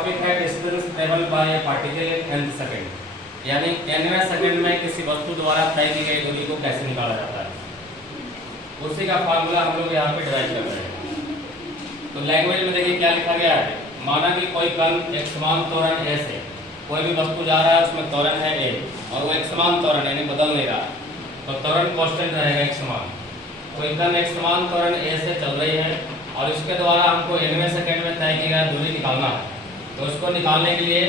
Topic है distance travel by particle in nth second, यानी nवें सेकंड में किसी वस्तु द्वारा तय की गई दूरी को कैसे निकाला जाता है। उसी का फार्मूला हम लोग यहाँ पे डिराइव कर रहे हैं। तो लैंग्वेज में देखिए क्या लिखा गया है। माना कि कोई कण एक समान त्वरण ए से, कोई भी वस्तु जा रहा है उसमें त्वरण है ए और वो एक समान त्वरण यानी बदल नहीं रहा, तो त्वरण कांस्टेंट रहेगा एक समान। कोई कण एक समान त्वरण ए से चल रही है और इसके द्वारा हमको nवें सेकंड में तय की गई दूरी निकालना है। तो उसको निकालने के लिए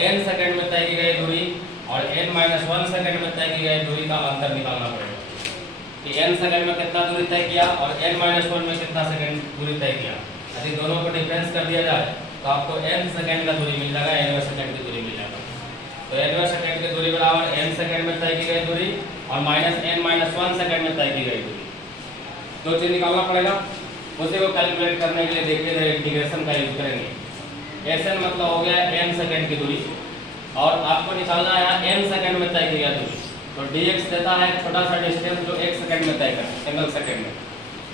n सेकंड में तय की गई दूरी और n-1 सेकंड में तय की गई दूरी का अंतर निकालना पड़ेगा कि n सेकंड में कितना दूरी तय किया और n-1 में कितना सेकंड दूरी तय किया। यदि दोनों को डिफरेंस कर दिया जाए तो आपको n सेकंड का दूरी मिल जाएगा, nवें सेकंड की दूरी मिल जाएगा। तो nवें सेकंड की दूरी बराबर n सेकंड में तय की गई दूरी और -n-1 सेकंड में तय की गई दूरी, दो चीज निकालना पड़ेगा। उसी को कैलकुलेट करने के लिए देखिए इंटीग्रेशन का यूज करेंगे। Sn मतलब हो गया n सेकंड की दूरी और आपको निकालना है n सेकंड में तय की गई दूरी। तो dx देता है छोटा सा डिस्टेंस जो 1 सेकंड में तय कर सिंगल सेकंड में।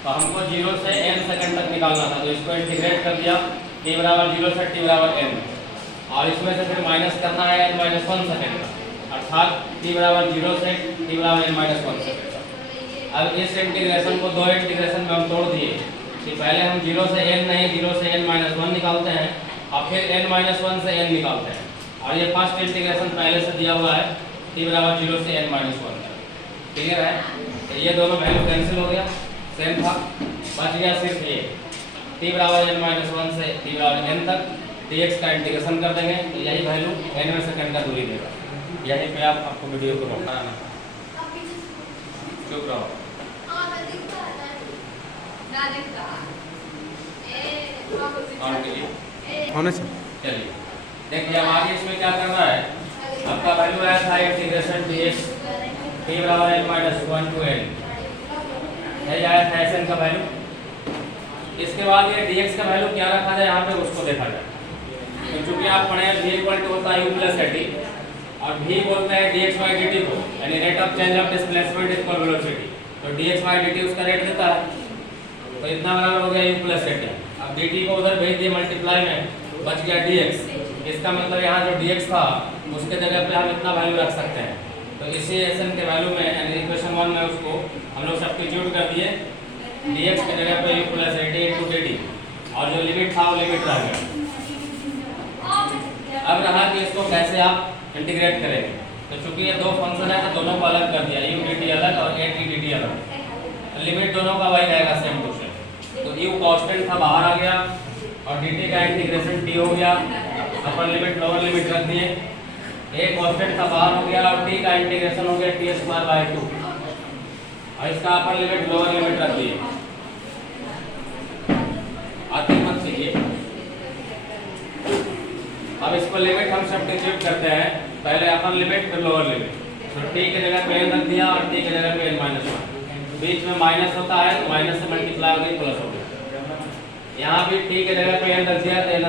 तो हमको 0 से n सेकंड तक निकालना था, तो इसको इंटीग्रेट कर दिया t बराबर 0 से t बराबर n और इसमें से फिर माइनस करना है n-1 सेकंड का, अर्थात t बराबर 0 से t बराबर n-1 सेकंड। अब इस इंटीग्रेशन को दो इंटीग्रेशन में हम तोड़ दिए कि पहले हम 0 से n नहीं 0 से n-1 निकालते हैं और फिर n-1 से n निकालते हैं। और ये फर्स्ट इंटीग्रेशन पहले से दिया हुआ है t बराबर 0 से n-1। क्लियर है? तो ये दोनों वैल्यू कैंसिल हो गया, सेम था, बच गया सिर्फ ये t बराबर n-1 से t बराबर n तक dx का इंटीग्रेशन कर देंगे तो यही वैल्यू nवें सेकंड का दूरी देगा। यहीं पे आपको वीडियो को रोकना है, चुप रहो। होने से चलिए देखिए अब आगे इसमें क्या करना है। आपका वैल्यू आया था इंटीग्रेशन dx t बराबर n-1 to n, यही आया था Sn का वैल्यू। इसके बाद ये dx का वैल्यू क्या रखा जाए यहाँ पे उसको देखा जाए। तो चूंकि आप पढ़े हैं v इक्वल टू होता है u प्लस at और v बोलते हैं dx by dt को, यानी rate of change of displacement equal velocity. तो dx by dt उसका रेट देता है, तो इतना बराबर हो गया u प्लस at। अब dt को उधर भेज दिए मल्टीप्लाई में, बच गया dx। इसका मतलब यहाँ जो dx था उसके जगह पे हम इतना वैल्यू रख सकते हैं। तो इसी Sn के वैल्यू में यानी इक्वेशन 1 में उसको हम लोग सब्स्टिट्यूट कर दिए, dx की जगह पे u plus at into dt और जो लिमिट था वो लिमिट रह गया। अब रहा कि इसको कैसे आप इंटीग्रेट करेंगे। तो चूंकि ये दो फंक्शन है तो दोनों को अलग कर दिया, u dt अलग और at dt अलग। लिमिट दोनों का वही रहेगा सेम टू सेम। तो u कांस्टेंट था बाहर आ गया और dt का इंटीग्रेशन t हो गया, अपर लिमिट लोअर लिमिट रख दिए। a कांस्टेंट था बाहर हो गया और t का इंटीग्रेशन हो गया t²/2 और इसका अपर लिमिट लोअर लिमिट रख दिए। आती मत सीखिए। अब इसको लिमिट हम सब्स्टिट्यूट करते हैं, पहले अपर लिमिट फिर लोअर लिमिट। तो t की जगह पे n रख दिया और t की जगह पे n-1। बीच में माइनस होता है तो माइनस से मल्टीप्लाई हो गई प्लस हो गया। यहाँ भी t की जगह पे n रख दिया तो n²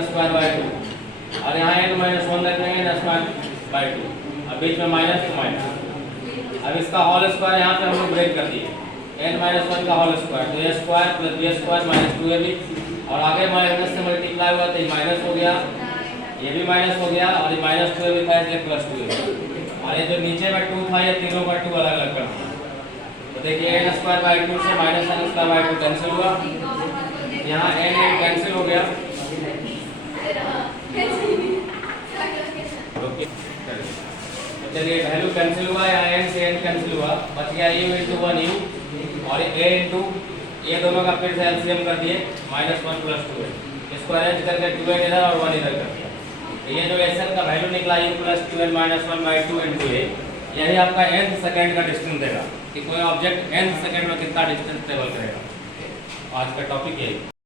और यहाँ n-1 रखेंगे n²/2। अब बीच में माइनस तो माइनस। अब इसका होल स्क्वायर यहाँ पे हम लोग ब्रेक कर दिए, n-1 का होल स्क्वायर तो a² + b² - 2ab और आगे माइनस से मल्टीप्लाई हुआ तो ये माइनस हो गया, ये भी माइनस हो गया और ये -2ab था इसलिए +2ab। और ये जो नीचे में 2 था ये तीनों का 2 अलग अलग कर दिया। तो देखिए n²/2 से -n²/2 कैंसिल हुआ, यहाँ n कैंसिल हो गया। चलिए वैल्यू कैंसिल हुआ, यहाँ n से n कैंसिल हुआ, बच गया u × 1u और a × ये दोनों का फिर से एलसीएम कर दिए -1 + 2। इसको अरेंज करके 2n इधर और 1 इधर कर दिया। तो ये जो Sn का वैल्यू निकला u + 2n - 1/2 × a, यही आपका nth सेकंड का डिस्टेंस देगा कि कोई ऑब्जेक्ट nth सेकंड में कितना डिस्टेंस ट्रेवल करेगा। आज का टॉपिक यही।